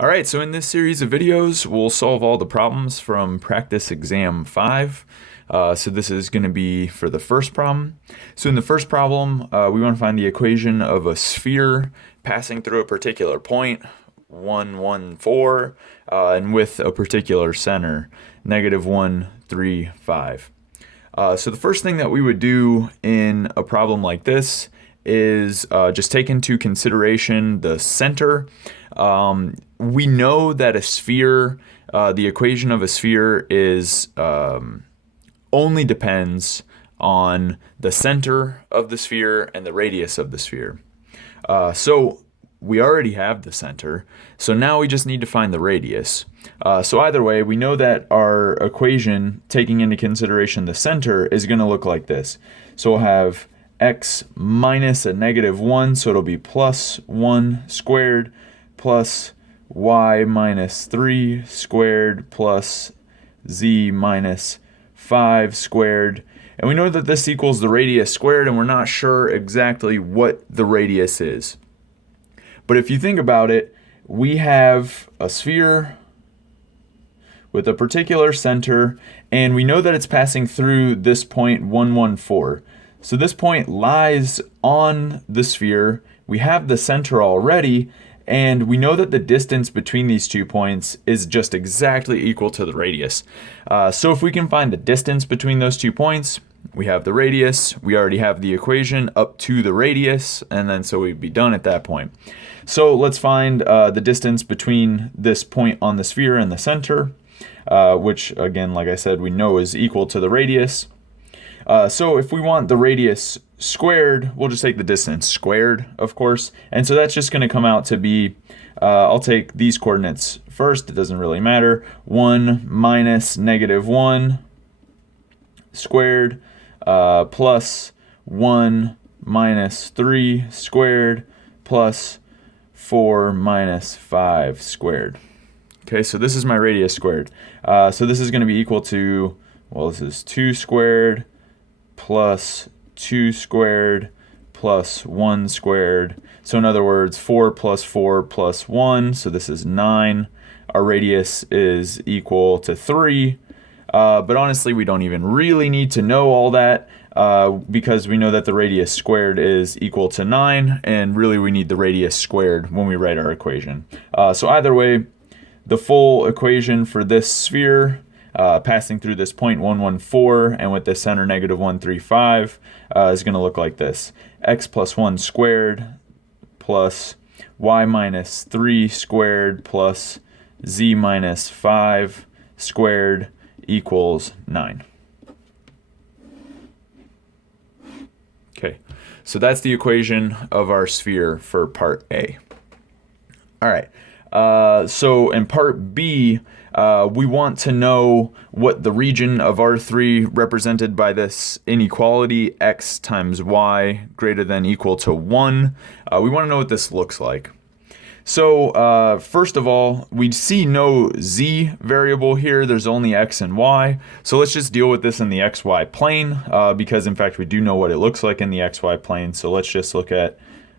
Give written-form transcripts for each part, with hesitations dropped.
All right, so in this series of videos, we'll solve all the problems from practice exam 5. So this is going to be for the first problem. So in the first problem, we want to find the equation of a sphere passing through a particular point, 1, 1, 4, and with a particular center, negative 1, 3, 5. So the first thing that we would do in a problem like this is just take into consideration the center. We know that a sphere, the equation of a sphere is only depends on the center of the sphere and the radius of the sphere. So we already have the center, so now we just need to find the radius. So either way, we know that our equation, taking into consideration the center, is going to look like this. So we'll have x minus a negative 1, so it'll be plus 1 squared plus y minus 3 squared plus z minus 5 squared. And we know that this equals the radius squared, and we're not sure exactly what the radius is. But if you think about it, we have a sphere with a particular center, and we know that it's passing through this point 1, 1, 4. So this point lies on the sphere. We have the center already, and we know that the distance between these 2 points is just exactly equal to the radius. So if we can find the distance between those 2 points, we have the radius, we already have the equation up to the radius, and then so we'd be done at that point. So let's find the distance between this point on the sphere and the center, which again, like I said, we know is equal to the radius. So if we want the radius squared, we'll just take the distance squared, of course. And so that's just going to come out to be, I'll take these coordinates first, it doesn't really matter, 1 minus negative 1 squared plus 1 minus 3 squared plus 4 minus 5 squared. Okay, so this is my radius squared. So this is going to be equal to, well, this is 2 squared plus 2 squared plus 1 squared. So in other words, 4 plus 4 plus 1, so this is 9. Our radius is equal to 3. But honestly, we don't even really need to know all that because we know that the radius squared is equal to 9, and really we need the radius squared when we write our equation. So either way, the full equation for this sphere passing through this point 1, 1, 4 and with this center negative 1, 3, 5 is going to look like this. X plus 1 squared plus y minus 3 squared plus z minus 5 squared equals 9. Okay, so that's the equation of our sphere for part A. All right, so in part B, we want to know what the region of R3 represented by this inequality x times y greater than equal to 1. We want to know what this looks like. So first of all, we see no z variable here. There's only x and y. So let's just deal with this in the xy plane because in fact we do know what it looks like in the xy plane. So let's just look at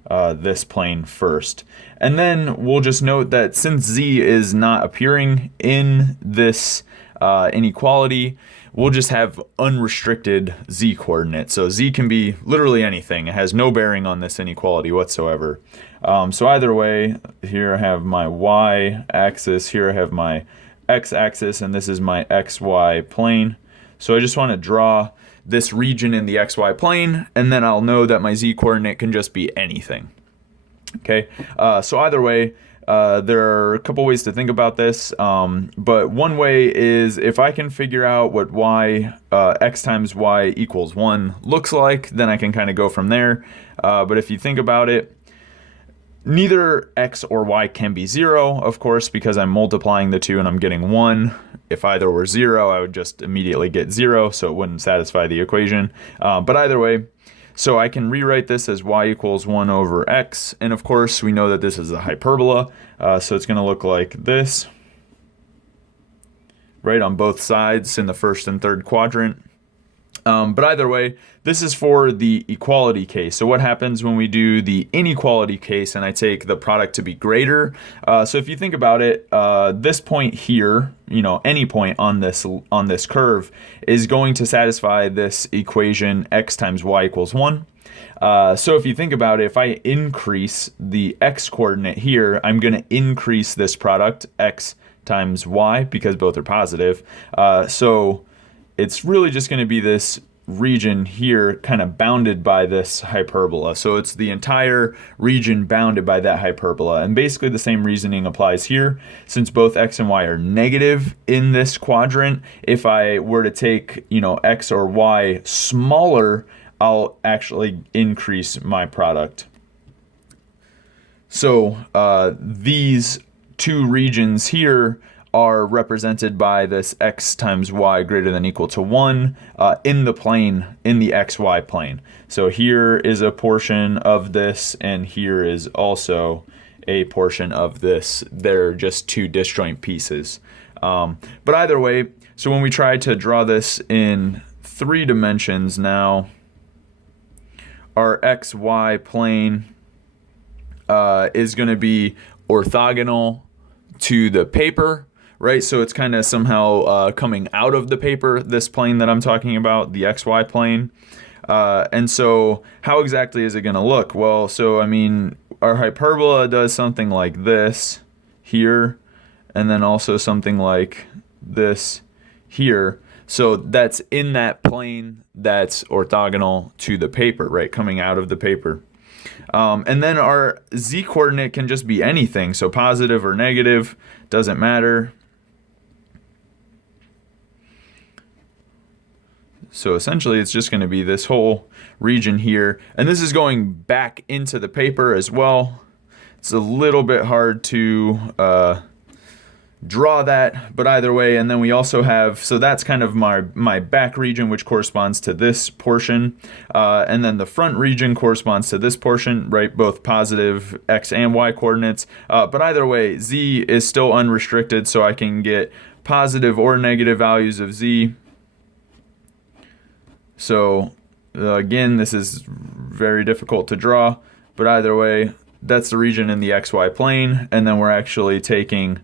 this plane first. And then we'll just note that since z is not appearing in this inequality, we'll just have unrestricted z coordinates. So z can be literally anything. It has no bearing on this inequality whatsoever. So either way, here I have my y-axis, here I have my x-axis, and this is my xy plane. So I just want to draw this region in the xy plane, and then I'll know that my z coordinate can just be anything. Okay, so either way, there are a couple ways to think about this, but one way is if I can figure out what x times y equals 1 looks like, then I can kind of go from there. But if you think about it, neither x or y can be 0, of course, because I'm multiplying the two and I'm getting 1. If either were 0, I would just immediately get 0, so it wouldn't satisfy the equation. But either way, so I can rewrite this as y equals 1 over x, and of course we know that this is a hyperbola, so it's going to look like this, right, on both sides in the first and third quadrant. But either way, this is for the equality case. So what happens when we do the inequality case and I take the product to be greater? So if you think about it, this point here, any point on this curve is going to satisfy this equation x times y equals 1. So if you think about it, if I increase the x coordinate here, I'm going to increase this product x times y because both are positive. So it's really just going to be this region here kind of bounded by this hyperbola. So it's the entire region bounded by that hyperbola. And basically the same reasoning applies here. Since both x and y are negative in this quadrant, if I were to take, x or y smaller, I'll actually increase my product. So these two regions here are represented by this x times y greater than or equal to 1 in the plane, in the xy plane. So here is a portion of this, and here is also a portion of this. They're just two disjoint pieces. But either way, so when we try to draw this in 3 dimensions now, our xy plane is going to be orthogonal to the paper, right? So it's kind of somehow coming out of the paper, this plane that I'm talking about, the xy plane. And so how exactly is it going to look? Well, so I mean, our hyperbola does something like this here, and then also something like this here. So that's in that plane that's orthogonal to the paper, right? Coming out of the paper. And then our z coordinate can just be anything. So positive or negative, doesn't matter. So essentially it's just going to be this whole region here. And this is going back into the paper as well. It's a little bit hard to draw that, but either way. And then we also have, so that's kind of my back region, which corresponds to this portion. And then the front region corresponds to this portion, right? Both positive x and y coordinates. But either way, z is still unrestricted, so I can get positive or negative values of z. So again, this is very difficult to draw, but either way, that's the region in the xy plane. And then we're actually taking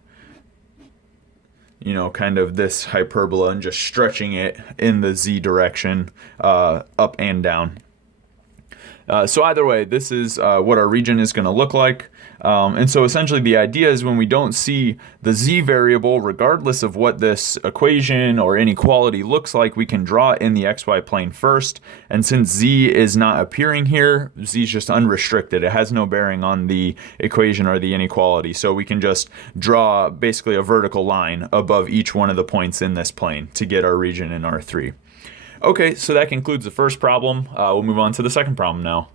kind of this hyperbola and just stretching it in the z direction, up and down. So either way, this is what our region is going to look like. And so essentially the idea is when we don't see the z variable, regardless of what this equation or inequality looks like, we can draw it in the xy plane first. And since z is not appearing here, z is just unrestricted. It has no bearing on the equation or the inequality. So we can just draw basically a vertical line above each one of the points in this plane to get our region in R3. Okay, so that concludes the first problem. We'll move on to the second problem now.